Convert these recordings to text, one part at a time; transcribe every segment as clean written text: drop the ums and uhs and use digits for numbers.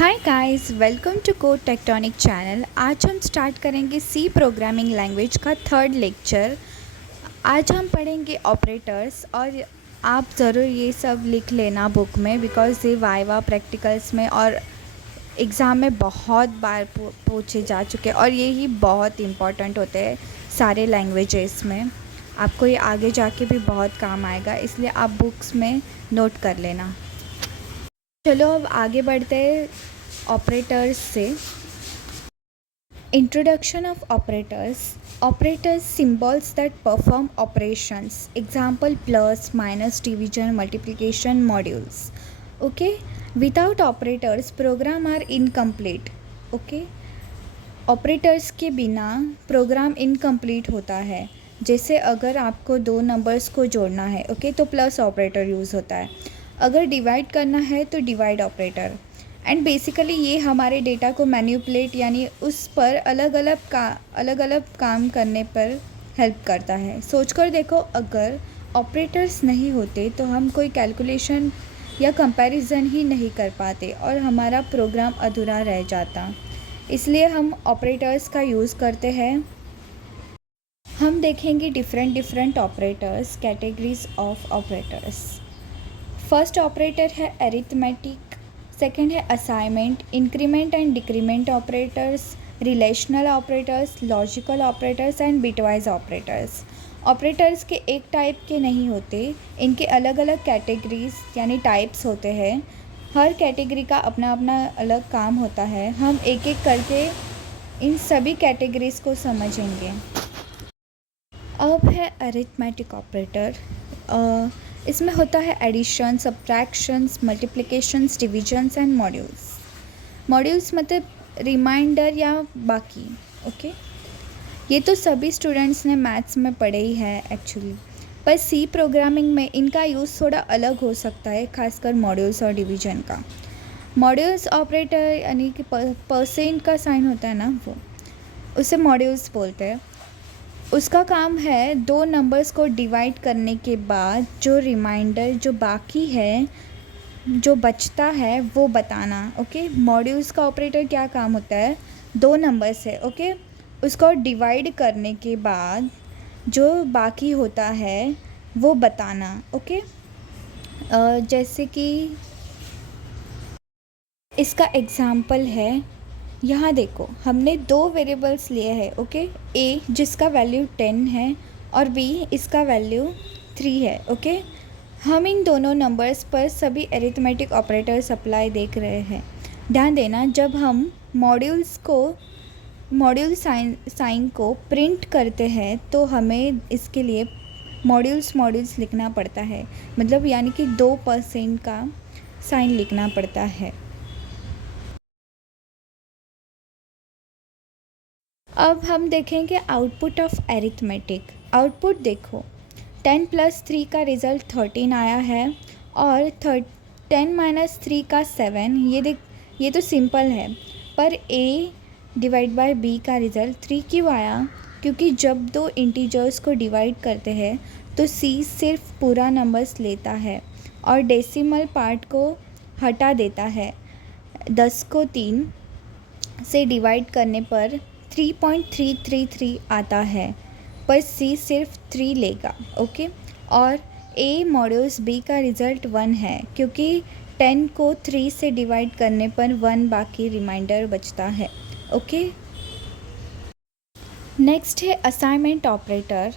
Hi guys, welcome to Code Tectonic channel. आज हम start करेंगे सी प्रोग्रामिंग लैंग्वेज का थर्ड लेक्चर। आज हम पढ़ेंगे ऑपरेटर्स और आप ज़रूर ये सब लिख लेना बुक में, बिकॉज़ ये वाइवा प्रैक्टिकल्स में और एग्ज़ाम में बहुत बार पूछे जा चुके हैं और ये ही बहुत इम्पॉर्टेंट होते हैं सारे लैंग्वेजेस में। आपको ये आगे जाके भी बहुत काम आएगा, इसलिए आप बुक्स में नोट कर लेना। चलो अब आगे बढ़ते हैं ऑपरेटर्स से। Introduction of operators symbols that perform operations, example plus, minus, division, multiplication, modules. Okay, without operators program are incomplete. Okay, operators के बिना प्रोग्राम इनकम्प्लीट होता है। जैसे अगर आपको दो नंबर्स को जोड़ना है, ओके, तो प्लस ऑपरेटर यूज़ होता है। अगर डिवाइड करना है तो डिवाइड ऑपरेटर। एंड बेसिकली ये हमारे डेटा को मैनिपुलेट यानी उस पर अलग अलग काम करने पर हेल्प करता है। सोचकर देखो, अगर ऑपरेटर्स नहीं होते तो हम कोई कैलकुलेशन या कंपैरिजन ही नहीं कर पाते और हमारा प्रोग्राम अधूरा रह जाता। इसलिए हम ऑपरेटर्स का यूज़ करते हैं। हम देखेंगे different operators, categories of operators. First operator है अरिथमेटिक, सेकंड है assignment, increment and decrement operators, relational operators, logical operators and bitwise operators. Operators के एक टाइप के नहीं होते, इनके अलग अलग कैटेगरीज यानी टाइप्स होते हैं। हर कैटेगरी का अपना अपना अलग काम होता है। हम एक एक करके इन सभी कैटेगरीज को समझेंगे। अब है अरिथमेटिक ऑपरेटर। इसमें होता है addition, subtractions, multiplications, divisions and modules मतलब रिमाइंडर या बाकी। ओके, ये तो सभी स्टूडेंट्स ने मैथ्स में पढ़े ही है एक्चुअली, पर सी प्रोग्रामिंग में इनका यूज़ थोड़ा अलग हो सकता है, खासकर मॉड्यूल्स और डिवीजन का। मॉड्यूल्स ऑपरेटर यानी कि परसेंट का साइन होता है ना, वो उसे मॉड्यूल्स बोलते हैं। उसका काम है दो नंबर्स को डिवाइड करने के बाद जो रिमाइंडर, जो बाकी है, जो बचता है वो बताना। ओके, मॉड्यूल्स का ऑपरेटर क्या काम होता है, दो नंबर्स है, ओके, उसको डिवाइड करने के बाद जो बाकी होता है वो बताना। ओके, जैसे कि इसका एग्ज़ाम्पल है, यहाँ देखो हमने दो वेरिएबल्स लिए हैं। ओके, ए जिसका वैल्यू 10 है और बी इसका वैल्यू 3 है। ओके, हम इन दोनों नंबर्स पर सभी अरिथमेटिक ऑपरेटर्स अप्लाई देख रहे हैं। ध्यान देना, जब हम मॉड्यूल साइन को प्रिंट करते हैं तो हमें इसके लिए मॉड्यूल्स लिखना पड़ता है, मतलब यानी कि 2% का साइन लिखना पड़ता है। अब हम देखेंगे आउटपुट ऑफ एरिथमेटिक। आउटपुट देखो, 10 + 3 का रिज़ल्ट 13 आया है और 10 - 3 का 7। ये तो सिंपल है, पर a / b का रिज़ल्ट 3 क्यों आया? क्योंकि जब दो इंटीजर्स को डिवाइड करते हैं तो c सिर्फ पूरा नंबर्स लेता है और डेसिमल पार्ट को हटा देता है। 10 को 3 से डिवाइड करने पर 3.333 आता है, पर c सिर्फ 3 लेगा। ओके, और a मॉड्यूल्स b का रिज़ल्ट 1 है, क्योंकि 10 को 3 से डिवाइड करने पर 1 बाकी रिमाइंडर बचता है। ओके, नेक्स्ट है असाइनमेंट ऑपरेटर।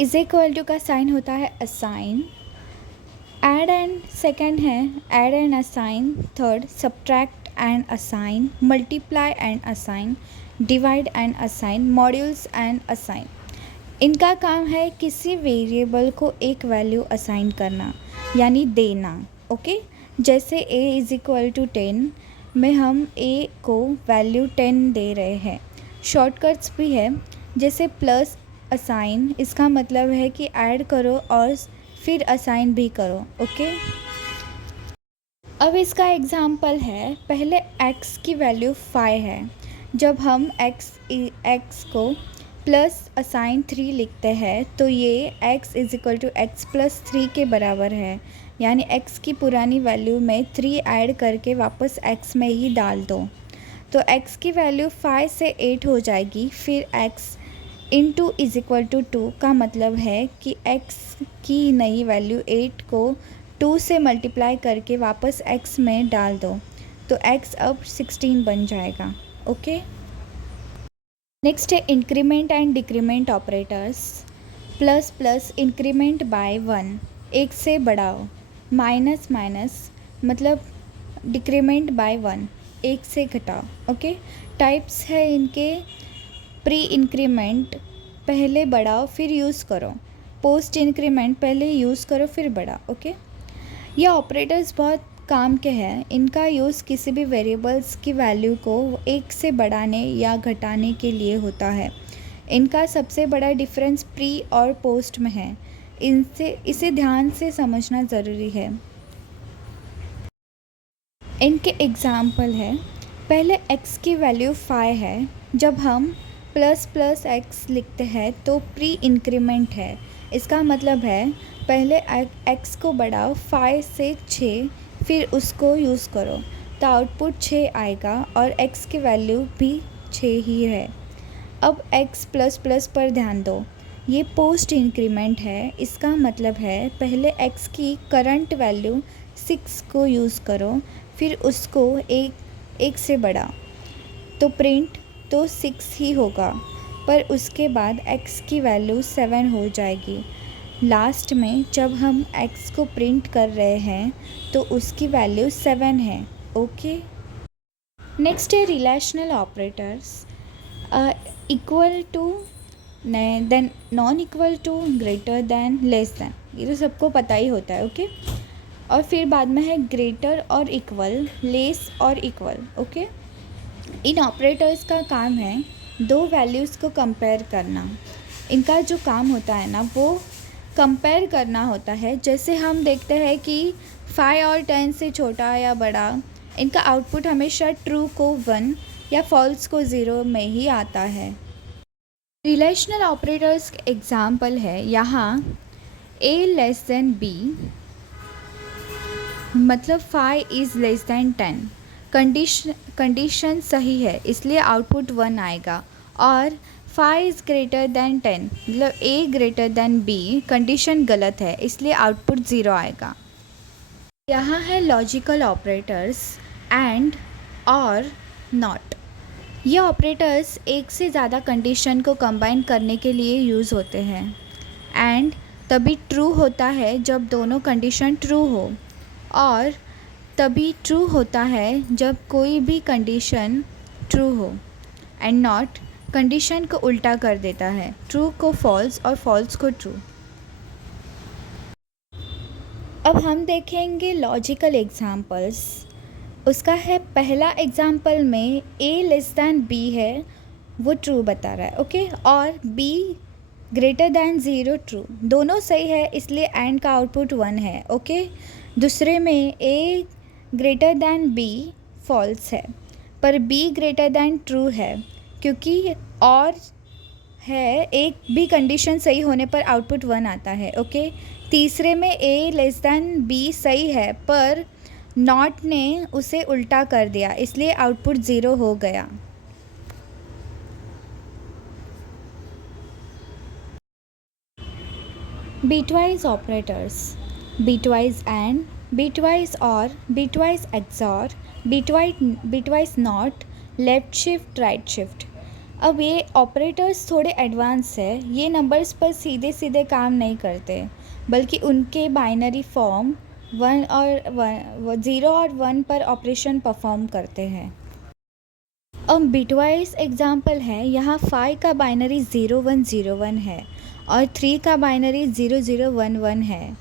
= का साइन होता है असाइन। ऐड एंड सेकंड है add and assign. Third subtract and assign, multiply and assign, divide and assign, modules and assign. इनका काम है किसी वेरिएबल को एक वैल्यू असाइन करना यानी देना। ओके, जैसे a = 10 में हम a को वैल्यू 10 दे रहे हैं। शॉर्टकट्स भी है, जैसे प्लस असाइन, इसका मतलब है कि ऐड करो और फिर असाइन भी करो। ओके, अब इसका एग्ज़ाम्पल है, पहले x की वैल्यू 5 है। जब हम x को प्लस असाइन 3 लिखते हैं तो ये x = x + 3 के बराबर है। यानी x की पुरानी वैल्यू में 3 ऐड करके वापस x में ही डाल दो, तो x की वैल्यू 5 से 8 हो जाएगी। फिर x into is equal to 2 का मतलब है कि x की नई वैल्यू 8 को 2 से मल्टीप्लाई करके वापस x में डाल दो, तो x अब 16 बन जाएगा। ओके, नेक्स्ट है increment and decrement operators. Plus plus increment by 1, एक से बढ़ाओ। माइनस माइनस मतलब डिक्रीमेंट बाय 1, एक से घटाओ। ओके, टाइप्स है इनके। प्री इंक्रीमेंट पहले बढ़ाओ फिर यूज़ करो, पोस्ट इंक्रीमेंट पहले यूज़ करो फिर बढ़ाओ। ओके, ये ऑपरेटर्स बहुत काम के हैं। इनका यूज़ किसी भी वेरिएबल्स की वैल्यू को एक से बढ़ाने या घटाने के लिए होता है। इनका सबसे बड़ा डिफरेंस प्री और पोस्ट में है, इसे ध्यान से समझना ज़रूरी है। इनके एग्ज़ाम्पल है, पहले x की वैल्यू 5 है, जब हम प्लस प्लस x लिखते हैं तो प्री इंक्रीमेंट है। इसका मतलब है पहले x को बढ़ाओ 5 से 6, फिर उसको यूज़ करो तो आउटपुट 6 आएगा और x की वैल्यू भी 6 ही है। अब x प्लस प्लस पर ध्यान दो, ये पोस्ट इंक्रीमेंट है। इसका मतलब है पहले x की करंट वैल्यू 6 को यूज़ करो, फिर उसको एक से बढ़ाओ, तो प्रिंट तो 6 ही होगा, पर उसके बाद x की वैल्यू 7 हो जाएगी। लास्ट में जब हम x को प्रिंट कर रहे हैं तो उसकी वैल्यू 7 है। ओके, नेक्स्ट है relational operators. Equal to, then non equal to, greater than, less than, ये तो सबको पता ही होता है। ओके, और फिर बाद में है ग्रेटर और इक्वल, लेस और इक्वल। ओके, इन ऑपरेटर्स का काम है दो वैल्यूज़ को कंपेयर करना। इनका जो काम होता है ना, वो कंपेयर करना होता है। जैसे हम देखते हैं कि 5 और 10 से छोटा या बड़ा, इनका आउटपुट हमेशा ट्रू को 1 या फॉल्स को 0 में ही आता है। रिलेशनल ऑपरेटर्स एग्जाम्पल है यहाँ a लेस देन b, मतलब 5 इज़ लेस देन 10। कंडीशन सही है इसलिए आउटपुट 1 आएगा, और 5 इज़ ग्रेटर दैन 10 मतलब a greater than b, condition गलत है इसलिए आउटपुट 0 आएगा। यहाँ है लॉजिकल ऑपरेटर्स एंड, और, नॉट। ये ऑपरेटर्स एक से ज़्यादा कंडीशन को कंबाइन करने के लिए यूज़ होते हैं। एंड तभी ट्रू होता है जब दोनों कंडीशन ट्रू हो, और तभी ट्रू होता है जब कोई भी कंडीशन ट्रू हो। एंड नॉट कंडीशन को उल्टा कर देता है, ट्रू को फॉल्स और फॉल्स को ट्रू। अब हम देखेंगे लॉजिकल एग्जाम्पल्स। उसका है पहला एग्जाम्पल में a लेस दैन b है, वो ट्रू बता रहा है। ओके, और b ग्रेटर दैन 0 ट्रू, दोनों सही है इसलिए एंड का आउटपुट 1 है। ओके, दूसरे में a greater than b false है, पर b ग्रेटर दैन ट्रू है, क्योंकि और है एक भी कंडीशन सही होने पर आउटपुट 1 आता है। ओके, तीसरे में a लेस दैन b सही है, पर नॉट ने उसे उल्टा कर दिया इसलिए आउटपुट 0 हो गया। Bitwise operators, bitwise and, bitwise or, bitwise XOR, bitwise not, left shift, right shift. अब ये ऑपरेटर्स थोड़े एडवांस है, ये नंबर्स पर सीधे सीधे काम नहीं करते, बल्कि उनके बाइनरी फॉर्म 0 और 1 पर ऑपरेशन परफॉर्म करते हैं। अब बिटवाइज एग्जाम्पल है, यहाँ 5 का बाइनरी 0101 है और 3 का बाइनरी 0011 है।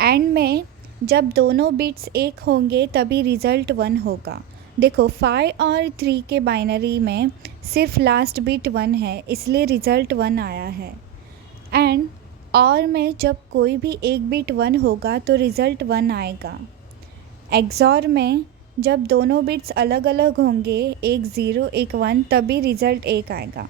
एंड में जब दोनों बिट्स एक होंगे तभी रिज़ल्ट 1 होगा। देखो 5 और 3 के बाइनरी में सिर्फ लास्ट बिट 1 है इसलिए रिज़ल्ट 1 आया है। एंड और में जब कोई भी एक बिट 1 होगा तो रिज़ल्ट 1 आएगा। एक्सॉर में जब दोनों बिट्स अलग अलग होंगे, एक 0 एक 1, तभी रिज़ल्ट 1 आएगा।